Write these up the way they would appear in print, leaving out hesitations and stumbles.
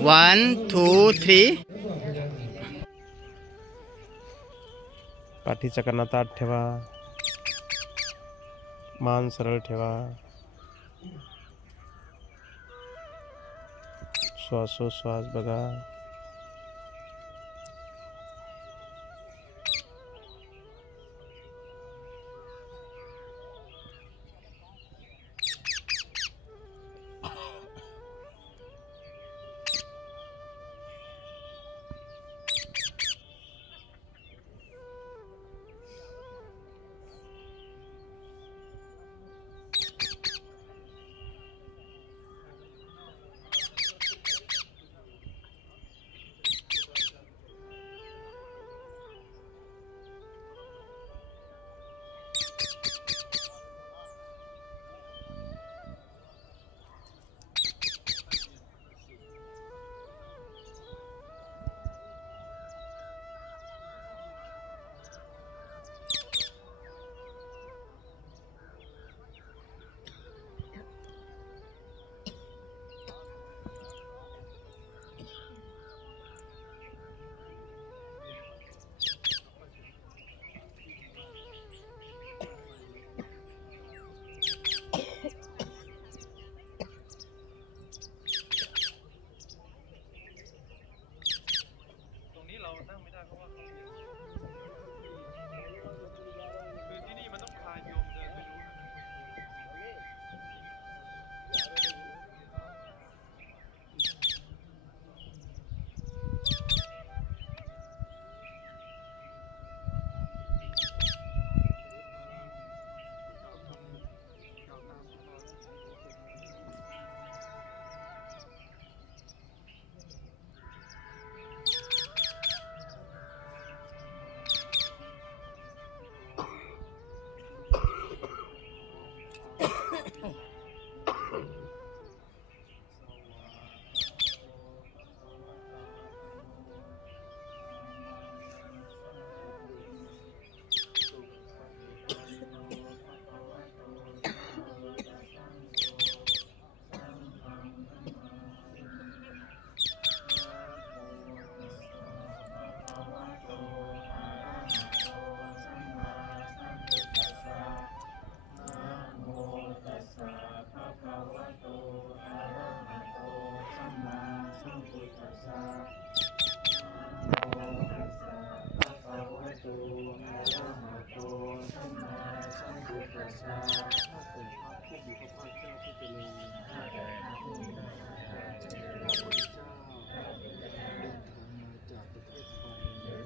1 2 3. पाठीच्या कणा ताठ ठेवा, मान सरळ ठेवा, श्वासोश्वास बघा.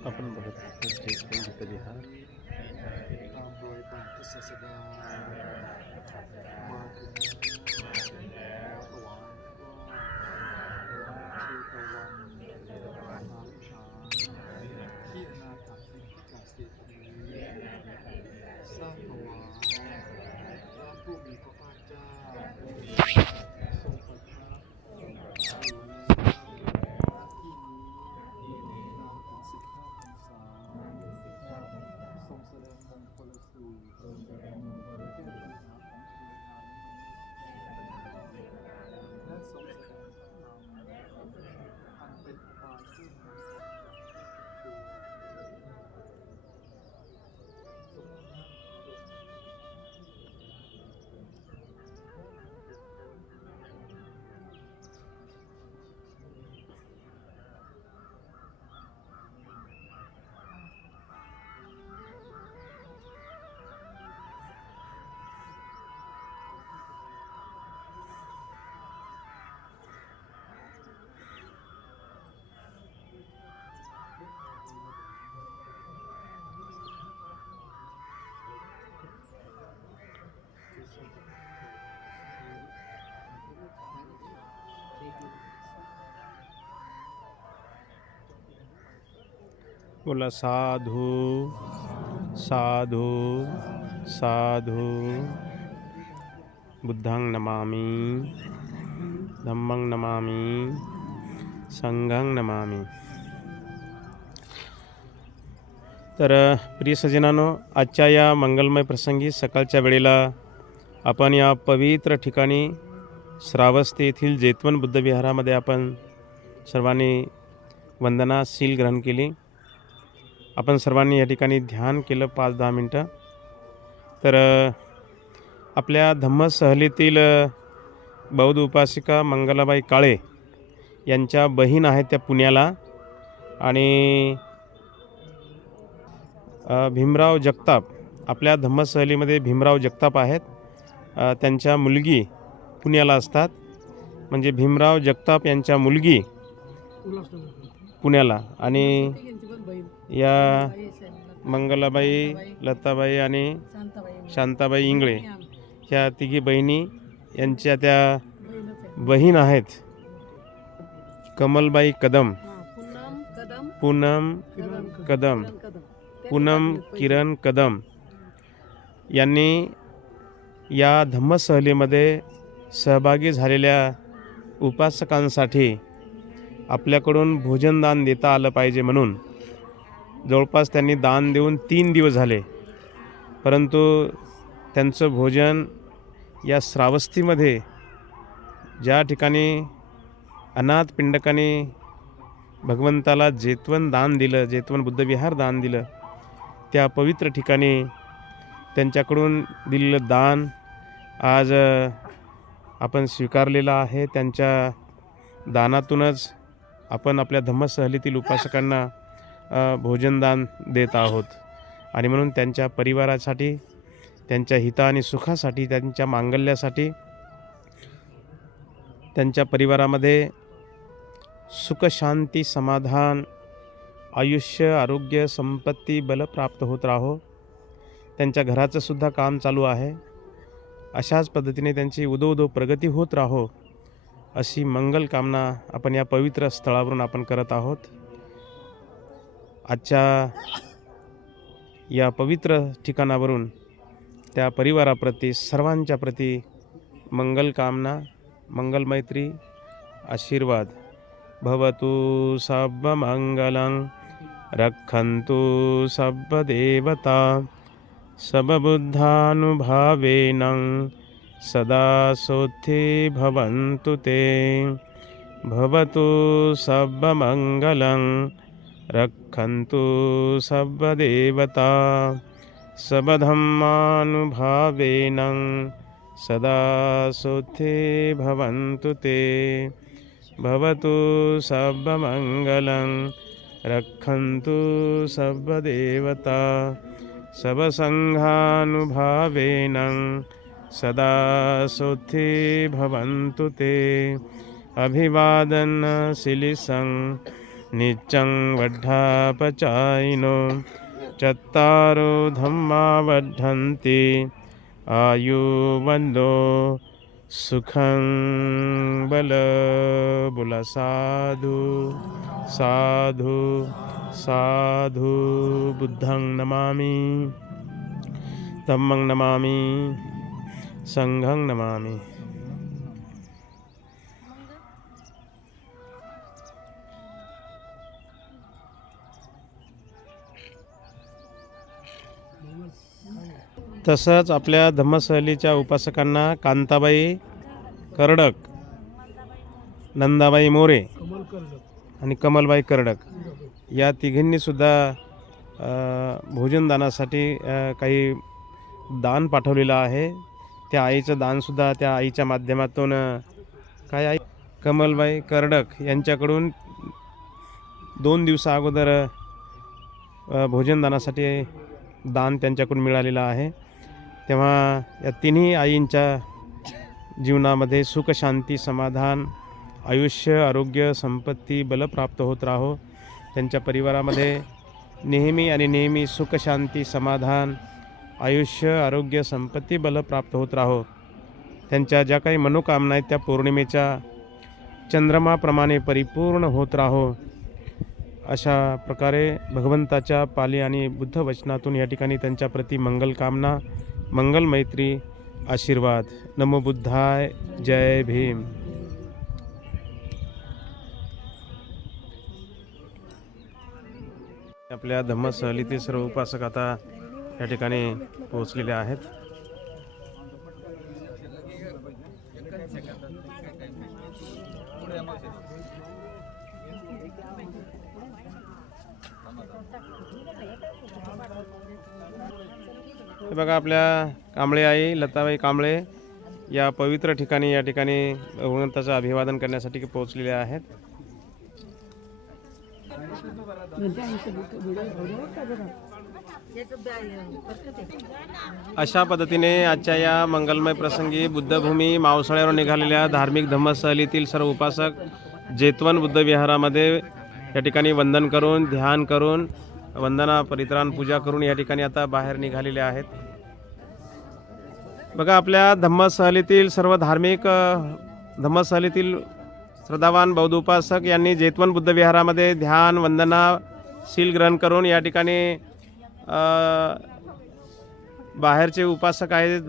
आपण बघत आहोत जयकुंड विहार. बोला साधू साधू साधू. बुद्धांग नमामि, धम्मं नमामि, संघं नमामि. तर प्रिय सज्जनांनो, आजच्या या मंगलमय प्रसंगी सकाळच्या वेळेला आपण या पवित्र ठिकाणी श्रावस्ती येथील जेतवन बुद्ध विहारामध्ये आपण सर्वांनी वंदना शील ग्रहण केली. आपण सर्वांनी या ठिकाणी ध्यान केलं 5-10 मिनटं. तर आपल्या धम्मसहलीतील बौद्ध उपासिका मंगलाबाई काळे यांच्या बहीण आहेत त्या पुण्याला, आणि भीमराव जगताप आपल्या धम्मसहलीमध्ये भीमराव जगताप आहेत. त्यांच्या मुलगी पुण्याला असतात. म्हणजे भीमराव जगताप यांच्या मुलगी पुण्याला, आणि या मंगलाबाई, लताबाई आणि शांताबाई इंगळे ह्या तिघी बहिणी यांच्या त्या बहीण आहेत. कमलबाई कदम, पूनम किरण कदम यांनी या धम्मसहलीमध्ये सहभागी झालेल्या उपासकांसाठी आपल्याकडून भोजनदान देता आलं पाहिजे म्हणून जवळपास त्यांनी दान देऊन 3 दिवस झाले. परंतु त्यांचं भोजन या श्रावस्तीमध्ये ज्या ठिकाणी अनाथ पिंडकांनी भगवंताला जेतवन दान दिलं, जेतवन बुद्धविहार दान दिलं, त्या पवित्र ठिकाणी त्यांच्याकडून दिलेलं दान आज आपण स्वीकारलेलं आहे. त्यांच्या दानातूनच आपण आपल्या धम्मसहलीतील उपासकांना भोजनदान देत आहोत. आणि म्हणून त्यांच्या परिवारासाठी, त्यांच्या हिता आणि सुखासाठी, त्यांच्या मांगल्यासाठी, त्यांच्या परिवारामध्ये सुख शांती समाधान आयुष्य आरोग्य संपत्ती बल प्राप्त होत राहो. त्यांच्या घराचं सुद्धा काम चालू आहे. अशाच पद्धतीने त्यांची उदो प्रगती होत राहो अशी मंगल कामना आपण या पवित्र स्थळावरून आपण करत आहोत. आजच्या या पवित्र ठिकाणावरून त्या परिवाराप्रती सर्वांच्या प्रती मंगल कामना, मंगल मैत्री, आशीर्वाद. भवतु सर्वमंगलं रक्षन्तु सर्वदेवता सर्वबुद्धानुभावेन सदा सोत्थे भवन्तु ते. भवतु सर्वमंगलं रक्षन्तु सर्वदेवता सर्वधर्मानुभावेन सदा सोत्थे भवन्तु ते. भवतु सर्वमंगलं रक्षन्तु सर्वदेवता सर्वसंघानुभावेन सदा सोत्थे भवन्तु ते. अभिवादन शिलिसं नित्यं वड्ढापचायिनो चत्तारो धम्मा वर्धन्ति आयुर्वन्नो सुखं बल. बोला साधु साधु साधु. बुद्धं नमामि, धम्मं नमामि, संघं नमामि. तसंच आपल्या धम्मसहलीच्या उपासकांना कांताबाई करडक, नंदाबाई मोरे आणि कमलबाई करडक या तिघींनीसुद्धा भोजनदानासाठी काही दान पाठवलेलं आहे. त्या आईचं दानसुद्धा त्या आईच्या माध्यमातून काय आई कमलबाई करडक यांच्याकडून 2 दिवसा अगोदर भोजनदानासाठी दान त्यांच्याकडून मिळालेलं आहे. तेव्हा या तिन्ही आईंच्या जीवनामध्ये सुख शांती समाधान आयुष्य आरोग्य संपत्ती बल प्राप्त होत राहो. त्यांच्या परिवारामध्ये नेहमी आणि नेहमी सुख शांती समाधान आयुष्य आरोग्य संपत्ती बल प्राप्त होत राहो. त्यांच्या ज्या काही मनोकामना आहेत त्या पौर्णिमेच्या चंद्रमाप्रमाणे परिपूर्ण होत राहो. अशा प्रकारे भगवंताच्या पाली आणि बुद्ध वचनातून या ठिकाणी त्यांच्या प्रति मंगल कामना, मंगल मैत्री, आशीर्वाद. नमो बुद्धाय. जय भीम. आपल्या धम्मसहलीतील सर्व उपासक आता या ठिकाणी पोहोचलेले आहेत. हे बघा आपल्या कांबळे आई लताबाई कांबळे या पवित्र ठिकाणी या ठिकाणी भगवंताचं अभिवादन करण्यासाठी पोहोचलेले आहेत. अशा पद्धतीने आजच्या या मंगलमय प्रसंगी बुद्धभूमी मावसाळ्यावर निघालेल्या धार्मिक धम्मसहलीतील सर्व उपासक जेतवन बुद्ध विहारामध्ये या ठिकाणी वंदन करून ध्यान करून वंदना परित्राण पूजा करून या ठिकाणी आता बाहेर निघालेले आहेत. बघा आपल्या धम्मसहलीतील सर्व धार्मिक धम्मसहलीतील श्रद्धावान बौद्ध उपासक यांनी जेतवन बुद्ध विहारामध्ये ध्यान वंदना शील ग्रहण करून या ठिकाणी बाहेरचे उपासक आहेत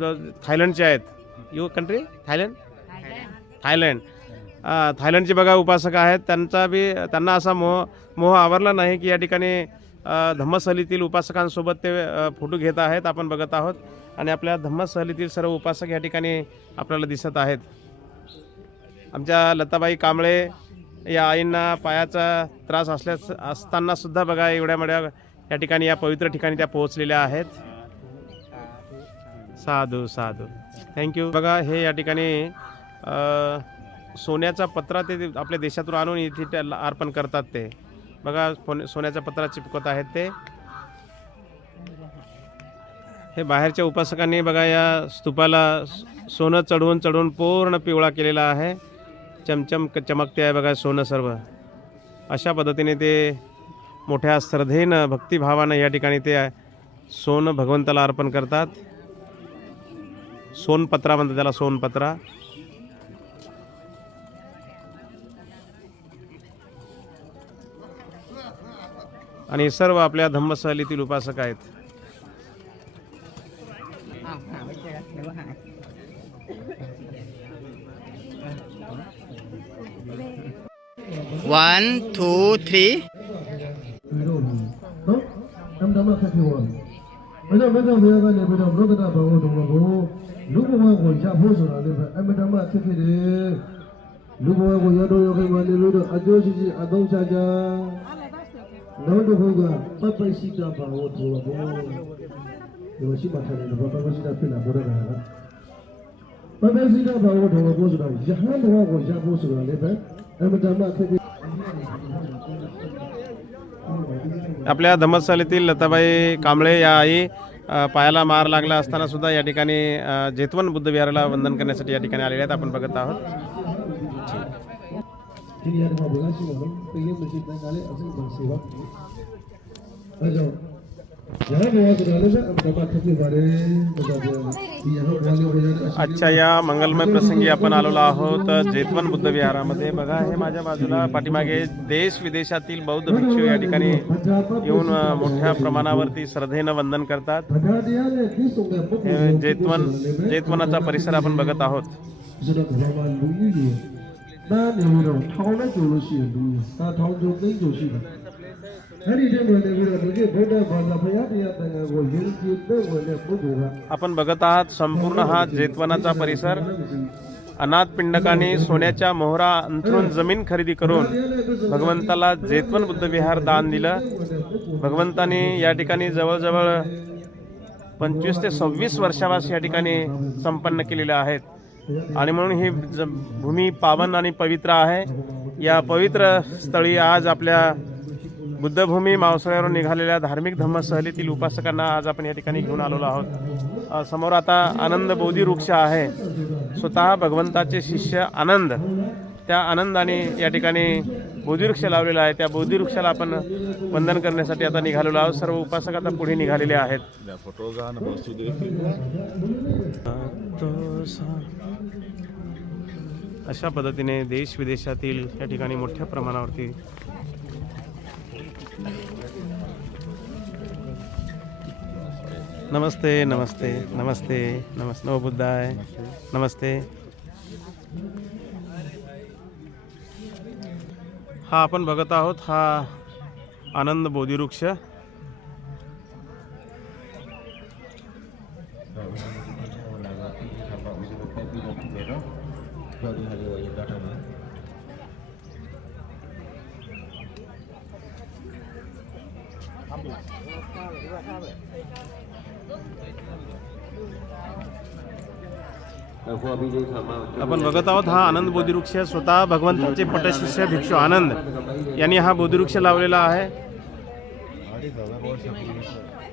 थायलंडचे आहेत. यू कंट्री थायलंड थायलंडचे बघा उपासक आहेत. त्यांना असा मोह आवरला नाही की या ठिकाणी धम्मसहलीतील उपासकांसोबत ते फोटो घेत आहेत. आपण बघत आहोत आणि आपल्या धम्मसहलीतील सर्व उपासक या ठिकाणी आपल्याला दिसत आहेत. आमच्या लताबाई कांबळे या आईंना पायाचा त्रास असताना सुद्धा बघा एवढ्या मोठ्या या ठिकाणी या पवित्र ठिकाणी त्या पोहोचलेल्या आहेत. साधू साधू थँक्यू. बघा हे या ठिकाणी सोन्याचा पत्रा ते आपल्या देशातून आणून इथे अर्पण करतात. ते बघा सोन्याचा पत्रा चिपकत आहेत ते. हे बाहेरच्या उपासकांनी बघा या स्तूपाला सोनं चढवून चढवून पूर्ण पिवळा केलेला आहे. चमचम चमकते आहे बघा सोनं सर्व. अशा पद्धतीने ते मोठ्या श्रद्धेनं भक्तिभावानं या ठिकाणी ते सोनं भगवंताला अर्पण करतात. सोनपत्रा म्हणतात त्याला, सोनपत्रा. आणि सर्व आपल्या धम्मसहलीतील उपासक आहेत. One two three. आपल्या धम्मसहलीतील लताबाई कांबळे या आई पायाला मार लागला असताना सुद्धा या ठिकाणी जेतवन बुद्ध विहाराला वंदन करण्यासाठी या ठिकाणी आलेले आहेत. आपण बघत आहोत. आजच्या या मंगलमय प्रसंगी आपण आलेलो आहोत जेतवन बुद्ध विहारामध्ये. बघा हे माझ्या बाजूला पाठीमागे देश विदेशातील बौद्ध भिक्षू या ठिकाणी येऊन मोठ्या प्रमाणावरती श्रद्धेनं वंदन करतात. हे जेतवनाचा परिसर आपण बघत आहोत. आपण बघत आहात संपूर्ण हा जेतवनाचा परिसर. अनाथ पिंडकांनी सोन्याच्या मोहरा अंथरून जमीन खरेदी करून भगवंताला जेतवन बुद्ध विहार दान दिलं. भगवंतांनी या ठिकाणी जवळजवळ 25 ते 26 वर्षावास या ठिकाणी संपन्न केलेले आहेत. आणि म्हणून ही भूमी पावन आणि पवित्र आहे. या पवित्र स्थळी आज आपल्या बुद्धभूमी मावसाळ्यावर निघालेल्या धार्मिक धम्मसहलीतील उपासकांना आज आपण या ठिकाणी घेऊन आलेलो आहोत. समोर आता आनंद बोधी वृक्ष आहे. स्वतः भगवंताचे शिष्य आनंद, त्या आनंदाने या ठिकाणी बोधिवृक्ष लावलेला आहे. त्या बोधिवृक्षाला आपण वंदन करण्यासाठी आता निघालेलो आहोत. सर्व उपासक आता पुढे निघालेले आहेत. अशा पद्धतीने देश विदेशातील या ठिकाणी मोठ्या प्रमाणावरती नमस्ते नमस्ते नमस्ते नमस्ते नमो बुद्धाय नमस्ते. हा आपण बघत आहोत हा आनंद बोधिवृक्ष. आपण बघत आहोत हा आनंद बोधिवृक्ष स्वतः भगवंताचे पटशिष्य भिक्षू आनंद यांनी हा बोधिवृक्ष लावलेला आहे.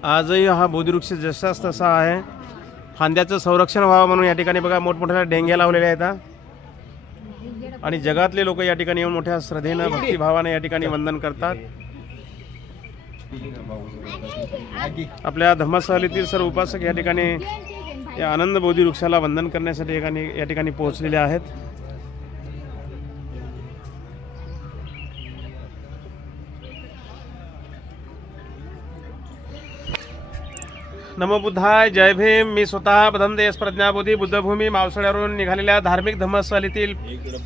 आजही हा बोधिवृक्ष जसाच तसा आहे. फांद्याचं संरक्षण व्हावं म्हणून या ठिकाणी बघा मोठमोठ्या डेंग्या लावलेल्या आहेत आणि जगातले लोक या ठिकाणी येऊन मोठ्या श्रद्धेनं भक्तिभावाने या ठिकाणी वंदन करतात. आपल्या धम्मसहलीतील सर्व उपासक या ठिकाणी या आनंद बोधिवृक्षाला वंदन करण्यासाठी या ठिकाणी पोहोचलेले आहेत. नमो बुद्धाय, जय भीम. मी स्वतः बदमदेश प्रज्ञाबोधी बुद्धभूमी मावसळ्यावरून निघालेल्या धार्मिक धम्मसहलीतील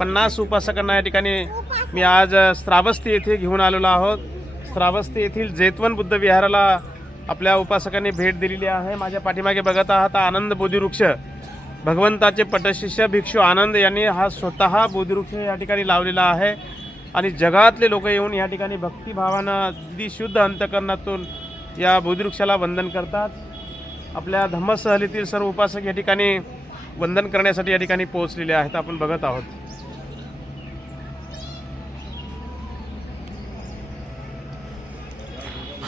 50 उपासकांना या ठिकाणी मी आज श्रावस्ती येथे घेऊन आलेलो आहोत. श्रावस्ती येथील जैतवन बुद्ध विहाराला आपल्या उपासकांनी भेट दिलेली आहे. माझ्या पाठीमागे बघत आहात आनंद बोधिवृक्ष. भगवंताचे पटशिष्य भिक्षू आनंद यांनी हा स्वतः बोधिवृक्ष या ठिकाणी लावलेला आहे आणि जगातले लोक येऊन या ठिकाणी भक्तिभावानं अगदी शुद्ध अंतकरणातून या बोधिवृक्षाला वंदन करतात. आपल्या धम्मसहलीतील सर्व उपासक या ठिकाणी वंदन करण्यासाठी या ठिकाणी पोहोचलेले आहेत. आपण बघत आहोत.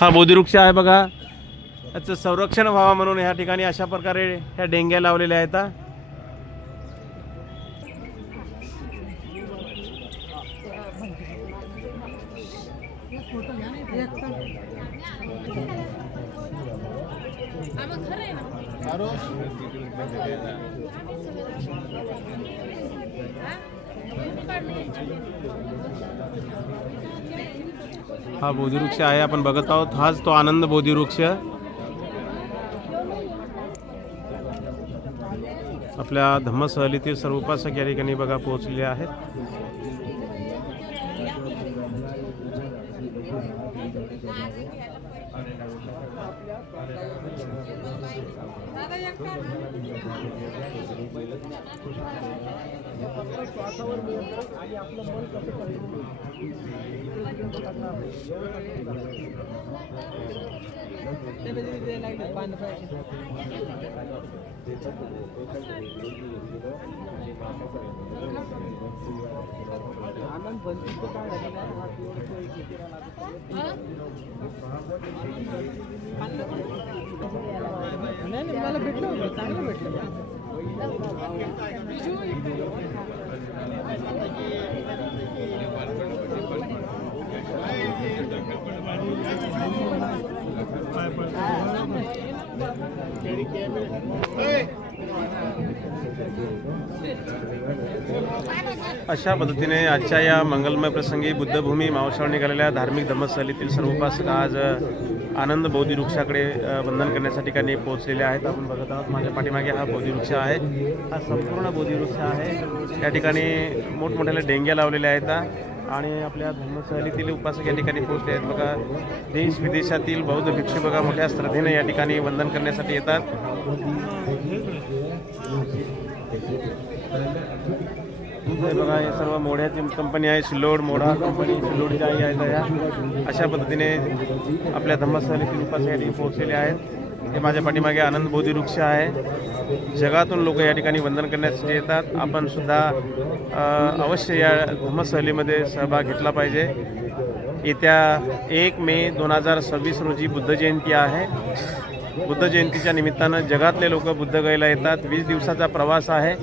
हा बोधिवृक्ष आहे बघा. याचं संरक्षण व्हावं म्हणून या ठिकाणी अशा प्रकारे ह्या डेंग्या लावलेल्या आहेत. हा बोधिवृक्ष आहे आपण बघत आहोत. हाच तो आनंद बोधिवृक्ष. आपल्या धम्मसहलीतील सर्व उपासक या ठिकाणी बघा पोहोचलेले आहेत. मला भेटलं चांगलं भेटलं. अशा पद्धतीने आजच्या या मंगलमय प्रसंगी बुद्धभूमी मावसावर निघालेल्या धार्मिक धम्मसहलीतील सर्व उपासक आज आनंद बोधिवृक्षाकडे वंदन करण्यासाठी काही पोहोचलेले आहेत. आपण बघत आहोत माझ्या पाठीमागे हा बोधिवृक्ष आहे. हा संपूर्ण बोधिवृक्ष आहे. या ठिकाणी मोठमोठ्या डेंग्या लावलेल्या आहेत आणि आपल्या धम्मसहलीतील उपासक या ठिकाणी पोहोचले आहेत. बघा देश विदेशातील बौद्ध भिक्षू बघा मोठ्या श्रद्धेने या ठिकाणी वंदन करण्यासाठी येतात. हे बघा हे सर्व मोढ्याची कंपनी आहे. सिल्लोड मोढा कंपनी सिल्लोडची आहे. अशा पद्धतीने आपल्या धम्मसहलीतील उपासक या ठिकाणी पोहोचलेले आहेत. हे माझ्या पाठीमागे आनंद बोधिवृक्ष आहे. जगातून लोक या ठिकाणी वंदन करण्यासाठी येतात. आपण सुद्धा अवश्य या धम्मसहलीमध्ये सहभाग घेतला पाहिजे. येत्या 1 मे 2026 रोजी बुद्ध जयंती आहे. बुद्ध जयंतीच्या निमित्तानं जगातले लोक बुद्धगयेला येतात. 20 दिवसाचा प्रवास आहे.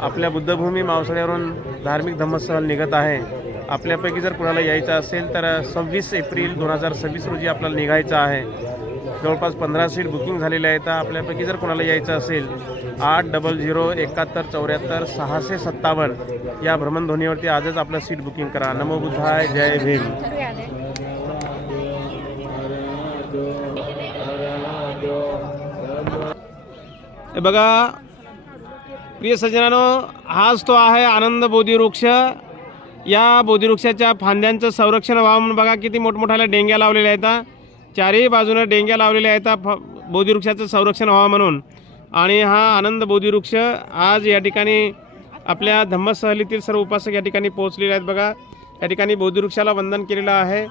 आपल्या बुद्धभूमी मावसळ्यावरून धार्मिक धम्मसहल निघत आहे. आपल्यापैकी जर कुणाला यायचं असेल तर 26 एप्रिल 2026 रोजी आपल्याला निघायचं आहे. जवळपास 15 सीट बुकिंग झालेल्या आहेत. आपल्यापैकी जर कोणाला यायचं असेल 8007174 या भ्रमणध्वनीवरती आजच आपलं सीट बुकिंग करा. नमो बुद्धाय, जय भीम. हे बघा प्रिय सज्जनांनो, हाच तो आहे आनंद बोधिवृक्ष. या बोधिवृक्षाच्या फांद्यांचं संरक्षण व्हावं म्हणून बघा किती मोठमोठ्या डेंग्या लावलेल्या आहेत. चारही बाजूने डेंग्या लावलेल्या आहेत बोधिवृक्षाचं संरक्षण व्हावं म्हणून. आणि हा आनंद बोधिवृक्ष आज या ठिकाणी आपल्या धम्मसहलीतील सर्व उपासक या ठिकाणी पोहोचलेले आहेत. बघा या ठिकाणी बोधिवृक्षाला वंदन केलेलं आहे.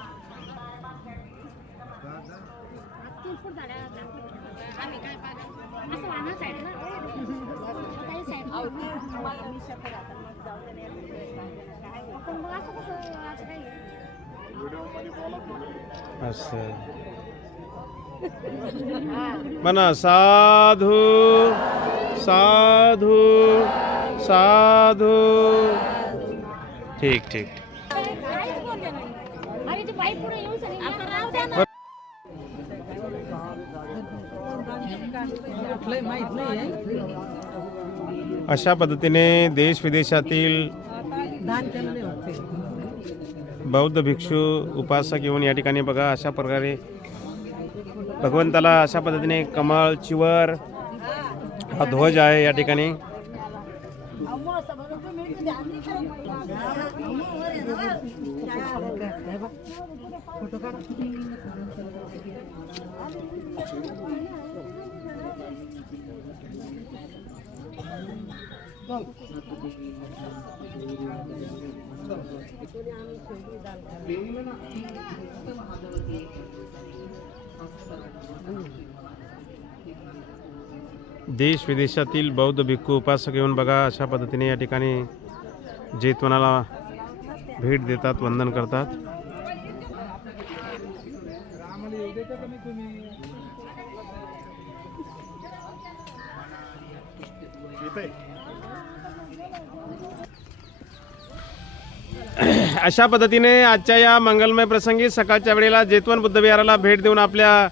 असं म्हणा साधू साधू साधू. ठीक ठीक. माहित नाही अशा पद्धतीने देश विदेशातील दान केलं नाही वाटते. बौद्ध भिक्षू उपासक येऊन या ठिकाणी बघा अशा प्रकारे भगवंताला अशा पद्धतीने कमळ चिवर हा ध्वज आहे या ठिकाणी. देश विदेशातील बौद्ध भिक्खू उपासक येऊन बघा अशा पद्धतीने या ठिकाणी जेतवनाला भेट देतात, वंदन करतात. अशा पद्धतीने आजच्या या मंगलमय प्रसंगी सकाळच्या वेळेला जेतवन बुद्ध विहाराला भेट देऊन आपल्या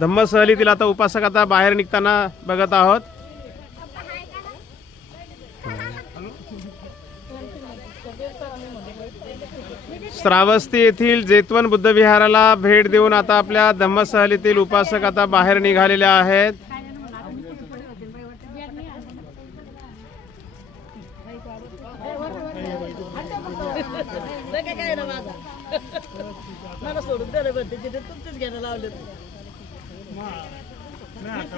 धम्म सहलीतील आता उपासक आता बाहेर निघताना बघत आहोत. श्रावस्ती येथील जेतवन बुद्ध विहाराला भेट देऊन आता आपल्या धम्म सहलीतील उपासक आता बाहेर निघालेले आहेत. मला सोडून द्यायला बघते तिथे तुमचेच घ्यायला लावले ते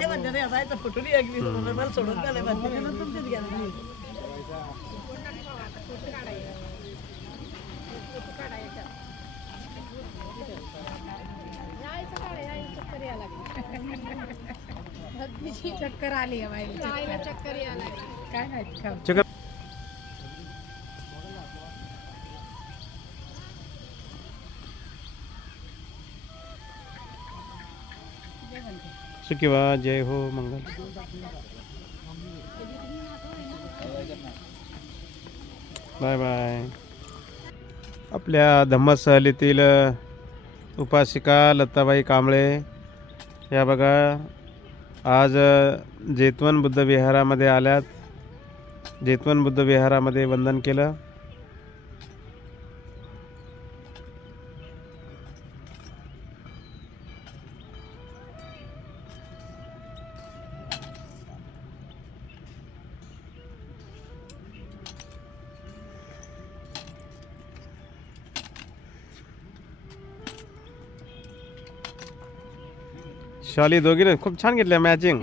म्हणते नाही जायचं फोटो नाही अगदी मला सोडून द्यायला बघते तुमचेच घ्यायला. चक्कर आली आहे चक्कर यायला काय नाही चक्कर सुखीवा जय हो मंगल. Bye bye. आपल्या धम्म सहलीतील उपासिका लताबाई कांबळे या बघा आज जेतवन बुद्ध विहारामध्ये आल्यात. जेतवन बुद्ध विहारामध्ये वंदन केलं. शाली दोघीने खूप छान घेतल्या मॅचिंग.